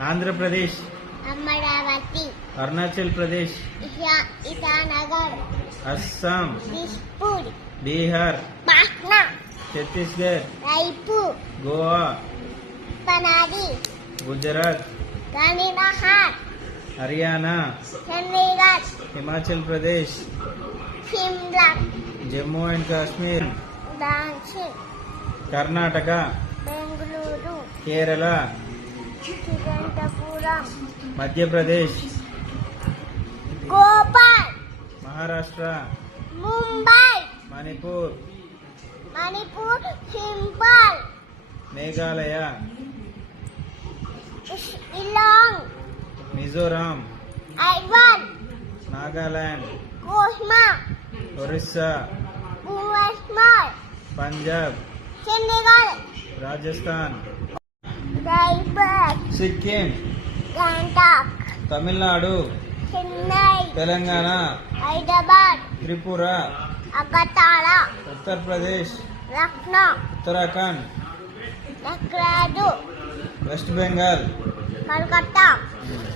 Andhra Pradesh, Amaravati, Arunachal Pradesh, Itanagar, Assam, Dispur, Bihar, Patna, Chhattisgarh, Raipur, Goa, Panaji, Gujarat, Gandhinagar, Haryana, Chandigarh, Himachal Pradesh, Shimla, Jammu and Kashmir, Ranchi, Karnataka, Bengaluru, Kerala, Thiruvananthapuram, Madhya Pradesh, Bhopal, Maharashtra, Mumbai, Manipur, సింపాల్, మేఘాలయ, షిల్లాంగ్, మిజోరాం, ఐవాన్, Nagaland, Kohima, Orissa, Bhubaneswar, Punjab, Chandigarh, Rajasthan, Raipur, Sikkim, Gangtok, Tamil Nadu, Chennai, Telangana, Hyderabad, Tripura, Agartala, Uttar Pradesh, Lucknow, Uttarakhand, Lucknow, West Bengal, Calcutta. Good.